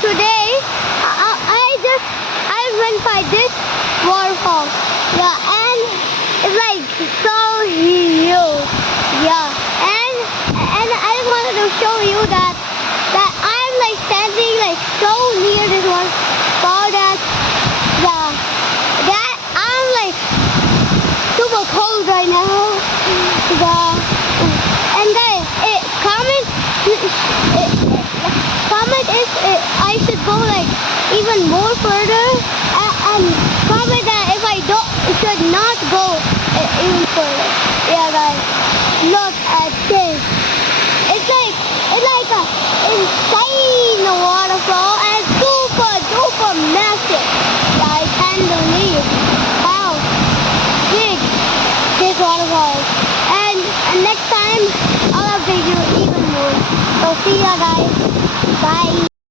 today I went by this waterfall. Yeah, and it's like so huge. Yeah, and I just wanted to show you that I'm like standing like so near this waterfall that I'm like super cold right now. And then comment if I should go like even more further, and comment that if I should not go even further. Yeah, guys, look at this. It's like a insane waterfall and super duper massive. Yeah, I can't believe how big this waterfall is. And next time I'll update you even more. So see ya, guys.